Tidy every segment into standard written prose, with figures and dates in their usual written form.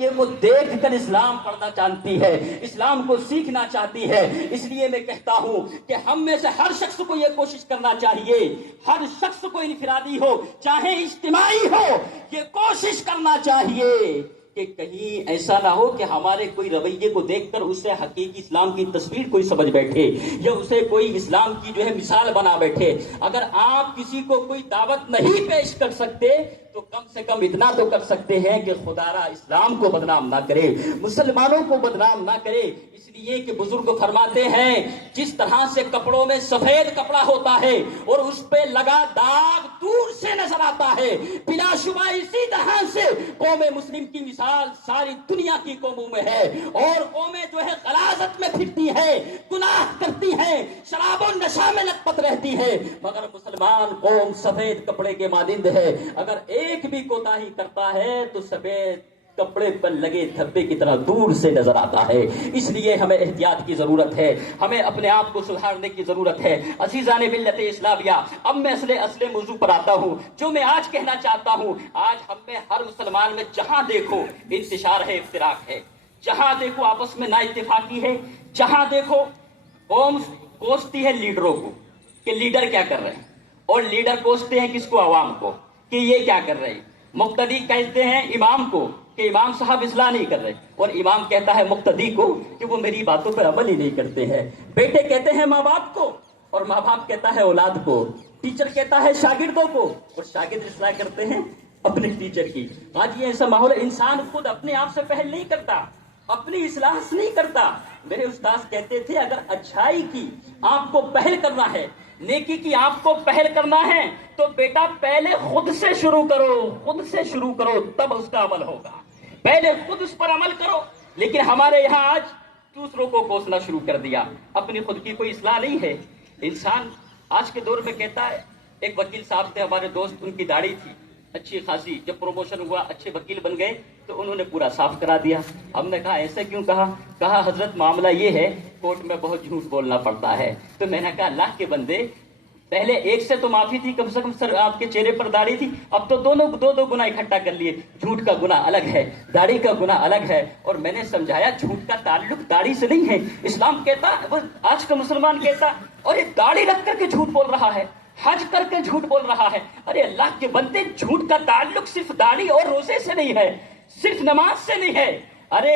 کہ وہ دیکھ کر اسلام پڑھنا چاہتی ہے، اسلام کو سیکھنا چاہتی ہے۔ اس لیے میں کہتا ہوں کہ ہم میں سے ہر شخص کو یہ کوشش کرنا چاہیے، ہر شخص کو انفرادی ہو چاہے اجتماعی ہو، یہ کوشش کرنا چاہیے کہ کہیں ایسا نہ ہو کہ ہمارے کوئی رویے کو دیکھ کر اسے حقیقی اسلام کی تصویر کوئی سمجھ بیٹھے یا اسے کوئی اسلام کی مثال بنا بیٹھے۔ اگر آپ کسی کو کوئی دعوت نہیں پیش کر سکتے تو کم سے کم اتنا تو کر سکتے ہیں کہ خدارا اسلام کو بدنام نہ کرے، مسلمانوں کو بدنام نہ کرے۔ اس لیے کہ بزرگ فرماتے ہیں جس طرح سے کپڑوں میں سفید کپڑا ہوتا ہے اور اس پہ لگا داغ دور سے نظر آتا ہے، بلا شبہ اسی طرح سے قوم مسلم کی مثال ساری دنیا کی قوموں میں ہے، اور قومیں غلاظت میں پھرتی ہیں، گناہ کرتی ہیں، شراب و نشہ میں لت پت رہتی ہے، مگر مسلمان قوم سفید کپڑے کے مانند ہے۔ اگر ایک بھی کوتاہی کرتا ہے تو سفید کپڑے پر لگے دھبے کی طرح دور سے نظر آتا ہے۔ اس لیے ہمیں احتیاط کی ضرورت ہے، ہمیں اپنے آپ کو سدھارنے کی ضرورت ہے۔ عزیزان ملت اسلامیہ، اب میں اصل موضوع پر آتا ہوں جو میں آج کہنا چاہتا ہوں۔ آج ہم میں ہر مسلمان میں جہاں دیکھو انتشار ہے، افتراق ہے، جہاں دیکھو آپس میں نا اتفاقی ہے، جہاں دیکھو قوم کوستی ہے لیڈروں کو کہ لیڈر کیا کر رہے ہیں، اور لیڈر کوستے ہیں کس کو؟ عوام کو کہ یہ کیا کر رہے ہیں۔ مقتدی کہتے ہیں امام کو کہ امام صاحب اصلاح نہیں کر رہے، اور امام کہتا ہے مقتدی کو کہ وہ میری باتوں پر عمل ہی نہیں کرتے ہیں۔ بیٹے کہتے ہیں ماں باپ کو، اور ماں باپ کہتا ہے اولاد کو، ٹیچر کہتا ہے شاگردوں کو، اور شاگرد اصلاح کرتے ہیں اپنے ٹیچر کی۔ آج یہ ایسا ماحول، انسان خود اپنے آپ سے پہل نہیں کرتا، اپنی اصلاح نہیں کرتا۔ میرے استاد کہتے تھے اگر اچھائی کی آپ کو پہل کرنا ہے، نیکی کی آپ کو پہل کرنا ہے تو بیٹا پہلے خود سے شروع کرو، خود سے شروع کرو، تب اس کا عمل ہوگا۔ پہلے خود اس پر عمل کرو۔ لیکن ہمارے یہاں آج دوسروں کو کوسنا شروع کر دیا، اپنی خود کی کوئی اصلاح نہیں ہے۔ انسان آج کے دور میں کہتا ہے، ایک وکیل صاحب تھے ہمارے دوست، ان کی داڑھی تھی اچھی خاصی، جب پروموشن ہوا اچھے وکیل بن گئے تو انہوں نے پورا صاف کرا دیا۔ ہم نے کہا ایسے کیوں؟ کہا حضرت معاملہ یہ ہے کورٹ میں بہت جھوٹ بولنا پڑتا ہے۔ تو میں نے کہا اللہ کے بندے، پہلے ایک سے تو معافی تھی، کم سے کم سر آپ کے چہرے پر داڑھی تھی، اب تو دو گناہ اکٹھا کر لیے۔ جھوٹ کا گناہ الگ ہے، داڑھی کا گناہ الگ ہے۔ اور میں نے سمجھایا جھوٹ کا تعلق داڑھی سے نہیں ہے۔ اسلام کہتا، آج کا مسلمان کہتا اور یہ داڑھی رکھ کر کے جھوٹ بول رہا ہے، حج کر کے جھوٹ بول رہا ہے۔ ارے اللہ کے بندے، جھوٹ کا تعلق صرف داڑھی اور روزے سے نہیں ہے، صرف نماز سے نہیں ہے۔ ارے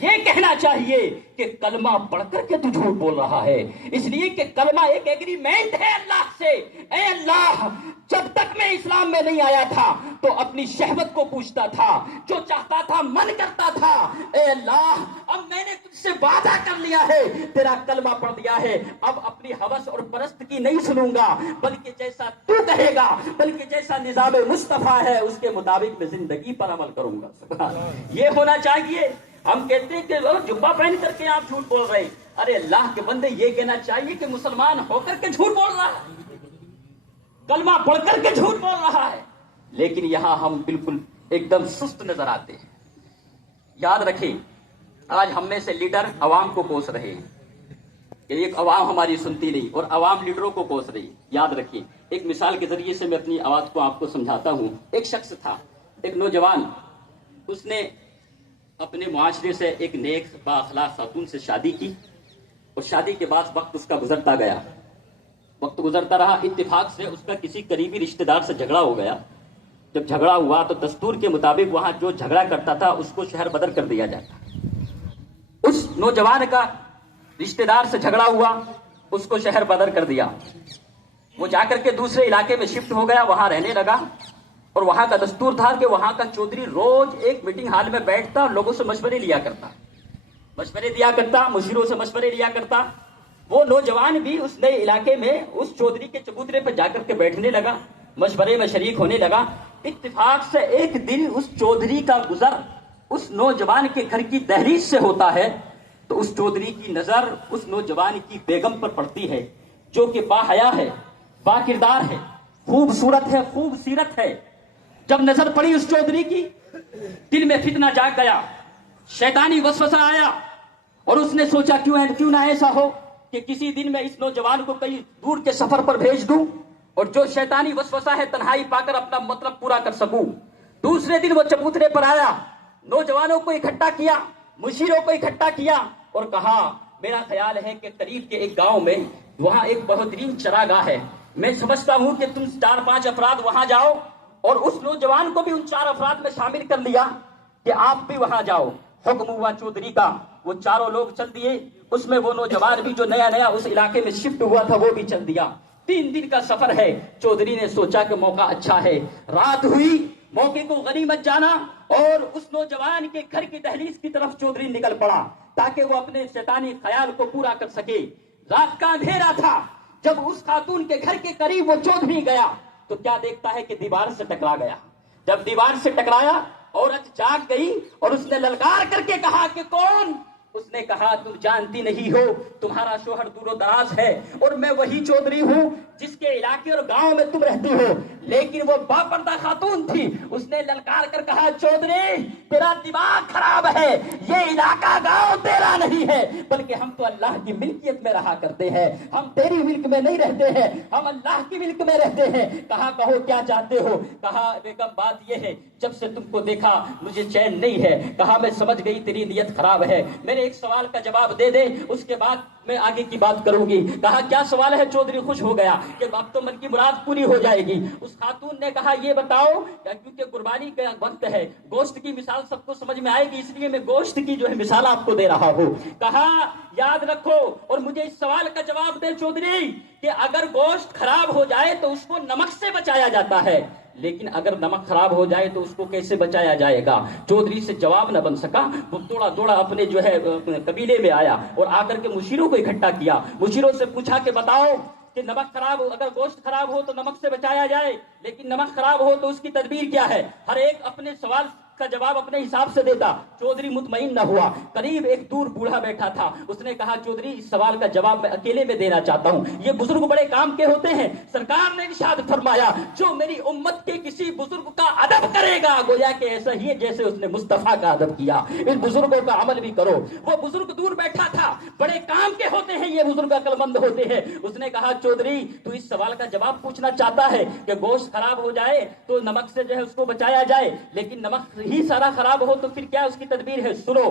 یہ کہنا چاہیے کہ کلمہ پڑھ کر کے تو جھوٹ بول رہا ہے، اس لیے کہ کلمہ ایک ایگریمنٹ ہے اللہ سے۔ اے اللہ، جب تک میں اسلام میں نہیں آیا تھا تو اپنی شہوت کو پوچھتا تھا، جو چاہتا تھا من کرتا تھا۔ اے اللہ، اب میں نے تجھ سے وعدہ کر لیا ہے، تیرا کلمہ پڑھ دیا ہے، اب اپنی ہوس اور پرست کی نہیں سنوں گا، بلکہ جیسا تو کہے گا، بلکہ جیسا نظام مصطفیٰ ہے اس کے مطابق میں زندگی پر عمل کروں گا۔ یہ ہونا چاہیے۔ ہم کہتے ہیں کہ جبہ پہن کر کے آپ جھوٹ بول رہے ہیں۔ ارے اللہ کے بندے، یہ کہنا چاہیے کہ مسلمان ہو کر کے جھوٹ بول رہا ہے، کلمہ پڑھ کر کے جھوٹ بول رہا ہے، لیکن یہاں ہم بالکل ایک دم سست نظر آتے ہیں۔ یاد رکھیں، آج ہم میں سے لیڈر عوام کو کوس رہے ہیں کہ ایک عوام ہماری سنتی نہیں، اور عوام لیڈروں کو کوس رہی۔ یاد رکھیں، ایک مثال کے ذریعے سے میں اپنی آواز کو آپ کو سمجھاتا ہوں۔ ایک شخص تھا، ایک نوجوان، اس نے اپنے معاشرے سے ایک نیک با اخلاق خاتون سے شادی کی، اور شادی کے بعد وقت اس کا گزرتا گیا، وقت گزرتا رہا، اتفاق سے اس کا کسی قریبی رشتہ دار سے جھگڑا ہو گیا۔ جب جھگڑا ہوا تو دستور کے مطابق وہاں جو جھگڑا کرتا تھا اس کو شہر بدر کر دیا جاتا۔ اس نوجوان کا رشتہ دار سے جھگڑا ہوا، اس کو شہر بدر کر دیا۔ وہ جا کر کے دوسرے علاقے میں شفٹ ہو گیا، وہاں رہنے لگا، اور وہاں کا دستور تھا کہ وہاں کا چودھری روز ایک میٹنگ ہال میں بیٹھتا اور لوگوں سے مشورے لیا کرتا، مشیروں سے مشورے لیا کرتا۔ وہ نوجوان بھی اس نئے علاقے میں اس چودھری کے چبوترے پر جا کر کے بیٹھنے لگا، مشورے میں شریک ہونے لگا۔ اتفاق سے ایک دن اس چودھری کا گزر اس نوجوان کے گھر کی دہلیز سے ہوتا ہے، تو اس چودھری کی نظر اس نوجوان کی بیگم پر پڑتی ہے، جو کہ با حیا ہے، با کردار ہے، خوبصورت ہے، خوب سیرت ہے۔ جب نظر پڑی اس چودھری کی، دل میں فتنہ جاگ گیا، شیطانی وسوسہ آیا، اور اس نے سوچا کیوں نہ ایسا ہو کہ کسی دن میں اس نوجوان کو کہیں دور کے سفر پر بھیج دوں، اور جو شیطانی وسوسہ ہے تنہائی پا کر اپنا مطلب پورا کر سکوں۔ دوسرے دن وہ چبوترے پر آیا، नौजवानों को इकट्ठा किया, मुशीरों को इकट्ठा किया और कहा मेरा ख्याल है कि करीब के एक गांव में वहां एक बेहतरीन चरागाह है, मैं समझता हूं कि तुम 4-5 अफराद वहां जाओ। और उस नौजवान को भी उन 4 अफराद में शामिल कर लिया कि आप भी वहां जाओ। हुक्म हुआ चौधरी का, वो चारों लोग चल दिए। उसमें वो नौजवान भी जो नया नया उस इलाके में शिफ्ट हुआ था वो भी चल दिया। 3 दिन का सफर है। चौधरी ने सोचा कि मौका अच्छा है, रात हुई, मौके को गनीमत जाना और उस नौजवान के घर की दहलीज की तरफ चौधरी निकल पड़ा ताकि वो अपने शैतानी ख्याल को पूरा कर सके। रात का अंधेरा था। जब उस खातून के घर के करीब वो चौधरी गया तो क्या देखता है कि दीवार से टकरा गया। जब दीवार से टकराया, औरत जाग गई और उसने ललकार करके कहा कि कौन? उसने कहा तुम जानती नहीं हो, तुम्हारा शोहर दूरो दराज है और मैं वही चौधरी हूँ जिसके इलाके और गांव में तुम रहती हो। लेकिन वो बापर्दा खातून थी। उसने ललकार कर कहा चौधरी तेरा दिमाग खराब है, ये इलाका गांव तेरा नहीं है, बल्कि हम तो अल्लाह की मिल्कियत में रहा करते हैं, हम तेरी मिल्क में नहीं रहते हैं, हम अल्लाह की मिल्क में रहते हैं। कहा कहो क्या चाहते हो? कहा बेगम बात ये है, जब से तुमको देखा मुझे चैन नहीं है। कहा मैं समझ गई तेरी नीयत खराब है, मेरे एक सवाल का जवाब दे दे, उसके बाद मैं आगे की बात करूंगी। कहा क्या सवाल है? चौधरी खुश हो गया कि अब तो मन की मुराद पूरी हो जाएगी। उस खातून ने कहा ये बताओ, क्योंकि कुर्बानी का वक्त है, गोश्त की मिसाल सबको समझ में आएगी, इसलिए मैं गोश्त की जो है मिसाल आपको दे रहा हूँ। कहा याद रखो और मुझे इस सवाल का जवाब दे चौधरी कि अगर गोश्त खराब हो जाए तो उसको नमक से बचाया जाता है, लेकिन अगर नमक खराब हो जाए तो उसको कैसे बचाया जाएगा? चौधरी से जवाब न बन सका। वो दौड़ा दौड़ा अपने जो है कबीले में आया और आकर के मुशीरों को इकट्ठा किया। मुशीरों से पूछा कि बताओ कि नमक खराब हो, अगर गोश्त खराब हो तो नमक से बचाया जाए, लेकिन नमक खराब हो तो उसकी तदबीर क्या है? हर एक अपने सवाल का जवाब अपने हिसाब से देता। चौधरी मुतमईन न हुआ। करीब एक दूर बूढ़ा बैठा था, उसने कहा चौधरी इस सवाल का जवाब मैं अकेले में देना चाहता हूँ, ये बुजुर्ग बड़े काम के होते हैं। सरकार ने इरशाद फरमाया जो मेरी उम्मत के किसी बुजुर्ग का अदब करेगा गोया कि ऐसा ही है जैसे उसने मुस्तफा का अदब किया, इन बुजुर्गों का अमल भी करो। वो बुजुर्ग दूर बैठा था, बड़े काम के होते हैं ये बुजुर्ग, अक्लमंद होते हैं। उसने कहा चौधरी तू इस सवाल का जवाब पूछना चाहता है कि गोश्त खराब हो जाए तो नमक से जो है उसको बचाया जाए, लेकिन नमक ही सारा खराब हो तो फिर क्या उसकी तदबीर है? सुनो,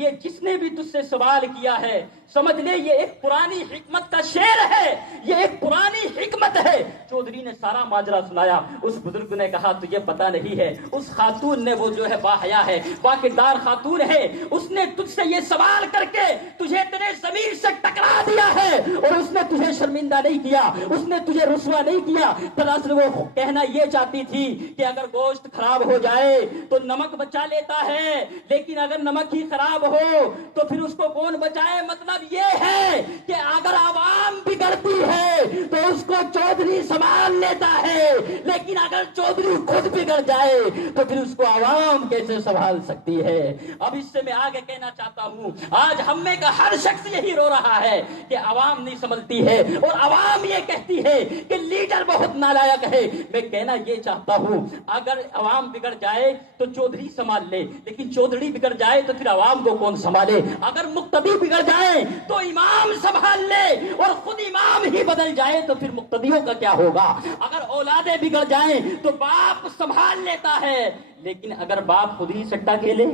ये जिसने भी तुझसे सवाल किया है समझ ले ये एक पुरानी हिकमत का शेर है, ये एक पुरानी हिकमत है। चौधरी ने सारा माजरा सुनाया। उस बुजुर्ग ने कहा तुझे पता नहीं है, उस खातून ने, वो जो है बाहया है, वाकिदार खातून है, उसने तुझसे ये सवाल करके तुझे तेरे ज़मीर से टकरा दिया है और उसने तुझे शर्मिंदा नहीं किया, उसने तुझे रुसवा नहीं किया। दरअसल वो कहना ये चाहती थी कि अगर गोश्त खराब हो जाए तो नमक बचा लेता है, लेकिन अगर नमक ही खराब हो तो फिर उसको कौन बचाए? मतलब ये है कि अगर आवाम बिगड़ती है तो उसको चौधरी संभाल लेता है, लेकिन अगर चौधरी खुद बिगड़ जाए तो फिर उसको आवाम कैसे संभाल सकती है? अब इससे मैं आगे कहना चाहता हूं, आज हम में का हर शख्स यही रो रहा है कि आवाम नहीं समझती है और आवाम ये कहती है कि लीडर बहुत नालायक है। मैं कहना ये चाहता हूं अगर आवाम बिगड़ जाए तो चौधरी संभाल ले, लेकिन चौधरी बिगड़ जाए तो फिर आवाम को कौन संभाले? अगर मुक्तदी बिगड़ जाए तो इमाम संभाल ले और खुद इमाम ही बदल जाए तो फिर मुक्तदियों का क्या होगा? अगर औलादे बिगड़ जाए तो बाप संभाल लेता है, लेकिन अगर बाप खुद ही सट्टा खेले,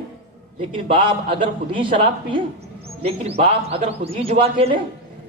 लेकिन बाप अगर खुद ही शराब पिए, लेकिन बाप अगर खुद ही जुआ खेले,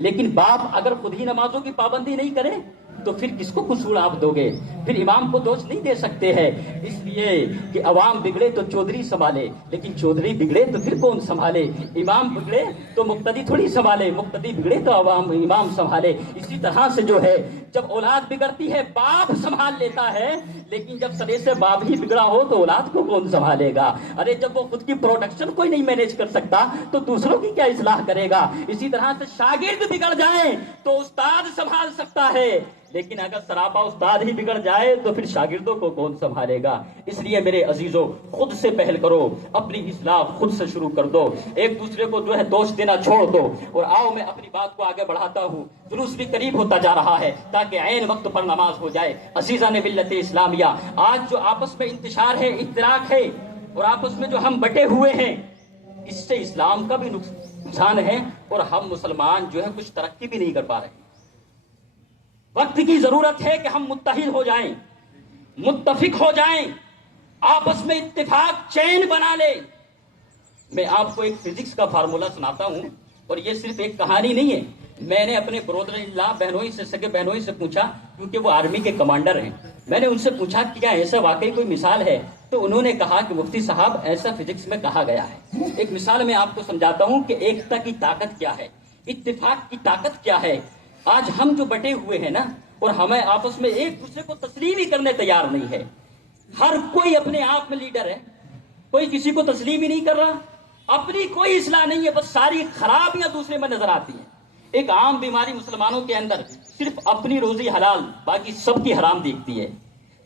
लेकिन बाप अगर खुद ही नमाजों की पाबंदी नहीं करे तो फिर किसको कसूर आप दोगे? फिर इमाम को दोष नहीं दे सकते हैं। इसलिए कि अवाम बिगड़े तो चौधरी संभाले, लेकिन चौधरी बिगड़े तो फिर कौन संभाले? इमाम बिगड़े तो मुक्तदी थोड़ी संभाले, मुक्तदी बिगड़े तो अवाम इमाम संभाले। इसी तरह से जो है जब औलाद बिगड़ती है बाप संभाल लेता है, लेकिन जब सरे से बाप ही बिगड़ा हो तो औलाद को कौन संभालेगा? अरे जब वो खुद की प्रोडक्शन कोई नहीं मैनेज कर सकता तो दूसरों की क्या इस्लाह करेगा? इसी तरह से शागिर्द बिगड़ जाए तो उस्ताद संभाल सकता है, लेकिन अगर सरापा उस्ताद ही बिगड़ जाए तो फिर शागिर्दों को कौन संभालेगा? इसलिए मेरे अजीजों खुद से पहल करो, अपनी इस्लाह खुद से शुरू कर दो, एक दूसरे को जो है दोष देना छोड़ दो। और आओ मैं अपनी बात को आगे बढ़ाता हूँ, जुलूस भी करीब होता जा रहा है ताकि ऐन वक्त पर नमाज हो जाए। अजीजा ने मिल्लत इस्लामिया, आज जो आपस में इंतशार है, इख्तिलाफ है और आपस में जो हम बटे हुए हैं, इससे इस्लाम का भी नुकसान है और हम मुसलमान जो है कुछ तरक्की भी नहीं कर पा रहे। वक्त की जरूरत है कि हम मुत्तहिद हो जाएं, मुत्तफिक हो जाएं, आपस में इत्तिफाक चैन बना ले, मैं आपको एक फिजिक्स का फार्मूला सुनाता हूँ, और ये सिर्फ एक कहानी नहीं है। मैंने अपने ब्रदर इन लॉ बहनोई से, सगे बहनोई से पूछा, क्योंकि वो आर्मी के कमांडर हैं। मैंने उनसे पूछा कि क्या ऐसा वाकई कोई मिसाल है, तो उन्होंने कहा कि मुफ्ती साहब ऐसा फिजिक्स में कहा गया है। एक मिसाल मैं आपको समझाता हूँ कि एकता की ताकत क्या है, इत्तेफाक की ताकत क्या है। आज हम जो बटे हुए हैं ना, और हमें आपस में एक दूसरे को तस्लीम ही करने तैयार नहीं है। हर कोई अपने आप में लीडर है, कोई किसी को तस्लीम ही नहीं कर रहा, अपनी कोई इस्लाह नहीं है, बस सारी खराबियां दूसरे में नजर आती हैं। एक आम बीमारी मुसलमानों के अंदर सिर्फ अपनी रोजी हलाल, बाकी सबकी हराम दिखती है।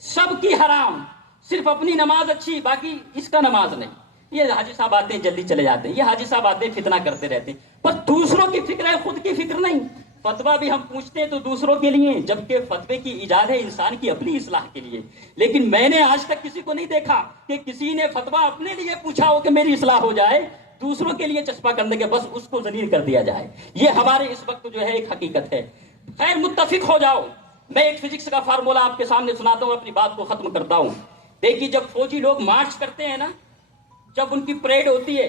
सबकी हराम, सिर्फ अपनी नमाज अच्छी, बाकी इसका नमाज नहीं। ये हाजी साहब आते हैं जल्दी चले जाते हैं, ये हाजी साहब आते हैं फितना करते रहते हैं, बस दूसरों की फिक्र है, खुद की फिक्र नहीं। फतवा भी हम पूछते हैं तो दूसरों के लिए, जबकि फतवे की इजाजत है इंसान की अपनी इस्लाह के लिए। लेकिन मैंने आज तक किसी को नहीं देखा कि किसी ने फतवा अपने लिए पूछा हो कि मेरी इस्लाह हो जाए, दूसरों के लिए चस्पा करने के बस उसको जलील कर दिया जाए। ये हमारे इस वक्त जो है एक हकीकत है। खैर, मुत्तफिक हो जाओ। मैं एक फिजिक्स का फार्मूला आपके सामने सुनाता हूं, अपनी बात को खत्म करता हूं। देखिए, जब फौजी लोग मार्च करते हैं ना, जब उनकी परेड होती है,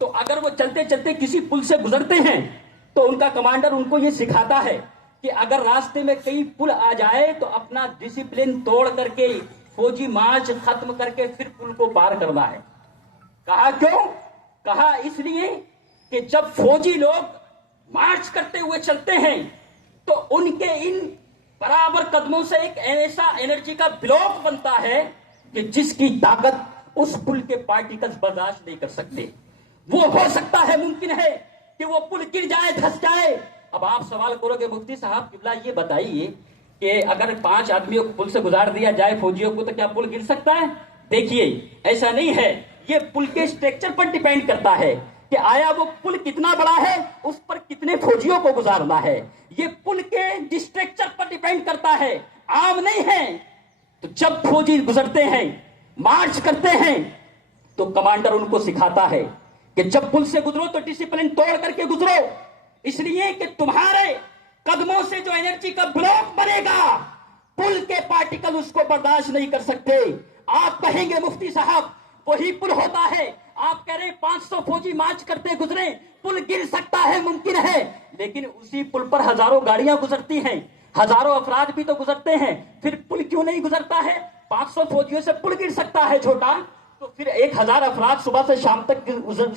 तो अगर वो चलते चलते किसी पुल से गुजरते हैं तो उनका कमांडर उनको ये सिखाता है कि अगर रास्ते में कई पुल आ जाए तो अपना डिसिप्लिन तोड़ करके फौजी मार्च खत्म करके फिर पुल को पार करना है। कहा क्यों? कहा इसलिए कि जब फौजी लोग मार्च करते हुए चलते हैं तो उनके इन बराबर कदमों से एक ऐसा एनर्जी का ब्लॉक बनता है कि जिसकी ताकत उस पुल के पार्टिकल्स बर्दाश्त नहीं कर सकते। वो हो सकता है, मुमकिन है कि वो पुल गिर जाए, धंस जाए। अब आप सवाल करोगे मुफ्ती साहब किबला ये बताइए कि अगर 5 आदमियों को पुल से गुजार दिया जाए फौजियों को, तो क्या पुल गिर सकता है? देखिए, ऐसा नहीं है। ये पुल के स्ट्रक्चर पर डिपेंड करता है कि आया वो पुल कितना बड़ा है, उस पर कितने फौजियों को गुजारना है। ये पुल के स्ट्रक्चर पर डिपेंड करता है, आम नहीं है। तो जब फौजी गुजरते हैं, मार्च करते हैं, तो कमांडर उनको सिखाता है कि जब पुल से गुजरो तो डिसिप्लिन तोड़ करके गुजरो, इसलिए कि तुम्हारे कदमों से जो एनर्जी का ब्लॉक बनेगा, पुल के पार्टिकल उसको बर्दाश्त नहीं कर सकते। आप कहेंगे मुफ्ती साहब वही पुल होता है, आप कह रहे 500 फौजी मार्च करते गुजरे, पुल गिर सकता है, मुमकिन है। लेकिन उसी पुल पर हजारों गाड़ियां गुजरती हैं, हजारों अफराद भी तो गुजरते हैं, फिर पुल क्यों नहीं गुजरता है? 500 फौजियों से पुल गिर सकता है छोटा, तो फिर 1000 अफराद सुबह से शाम तक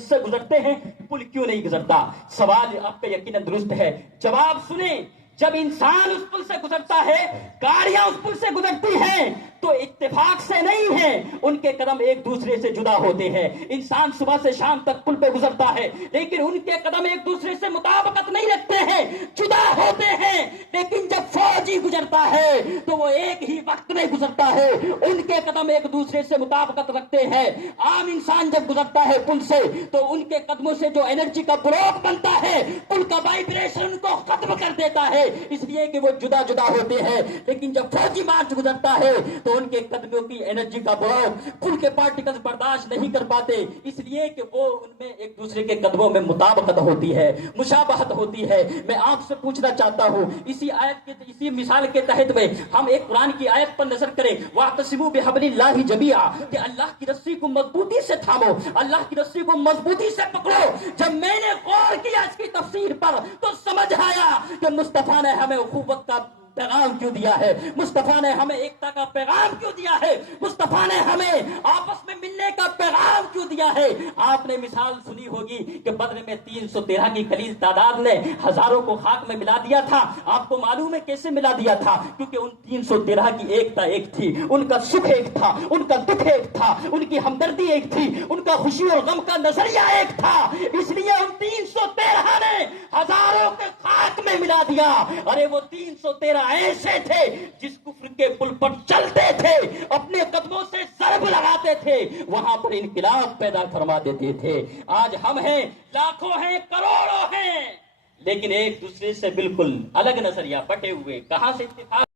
से गुजरते हैं, पुल क्यों नहीं गुजरता? सवाल आपका यकीनन दुरुस्त है। जवाब सुने, जब इंसान उस पुल से गुजरता है, गाड़ियां उस पुल से गुजरती हैं, तो इत्तेफाक से नहीं है, उनके कदम एक दूसरे से जुदा होते हैं। इंसान सुबह से शाम तक पुल पे गुजरता है, लेकिन उनके कदम एक दूसरे से मुताबिकत नहीं रखते हैं, जुदा होते हैं। लेकिन जब फौजी गुजरता है तो वो एक ही वक्त में गुजरता है, उनके कदम एक दूसरे से मुताबिकत रखते हैं। आम इंसान जब गुजरता है पुल से, तो उनके कदमों से जो एनर्जी का ब्लॉक बनता है, पुल का वाइब्रेशन उनको खत्म कर देता है, इसलिए कि वो जुदा जुदा होते हैं। लेकिन जब फौजी मार्च गुजरता है तो उनके कदमों की एनर्जी का ब्लॉक पुल के पार्टिकल्स बर्दाश्त नहीं कर पाते, इसलिए कि वो उनमें एक दूसरे के कदमों में मुताबकत होती है, मुशाबहत होती है। मैं आपसे पूछना चाहता हूं, इसी आयत के, इसी मिसाल के तहत में हम एक कुरान की आयत पर नजर करें, वातसिमू बिहब्लिल्लाहि जमीआ, कि अल्लाह की रस्सी को मजबूती से थामो, अल्लाह की रस्सी को मजबूती से पकड़ो। जब मैंने गौर किया इसकी तफसीर पर, तो समझ आया कि मुस्तफा ने हमें उखुवत का पैगाम क्यों दिया है, मुस्तफा ने हमें एकता का पैगाम क्यों दिया है, मुस्तफा ने हमें आपस में मिलने का पैगाम क्यों दिया है। आपने मिसाल सुनी होगी कि बद्र में 313 की कलील तादाद ने हजारों को खाक में मिला दिया था। आपको मालूम है कैसे मिला दिया था? क्योंकि उन 313 की एकता एक थी, उनका सुख एक था, उनका दुख एक था, उनकी हमदर्दी एक थी, उनका खुशी और गम का नजरिया एक था। इसलिए उन 313 ने हजारों के खाक में मिला दिया। अरे वो 313 ऐसे थे जिस कुफ्र के पुल पर चलते थे, अपने कदमों से ज़रब लगाते थे, वहां पर इनकिलाब पैदा फरमा देते थे। आज हम हैं, लाखों हैं, करोड़ों हैं, लेकिन एक दूसरे से बिल्कुल अलग नजरिया, बटे हुए। कहां से इत्तेफाक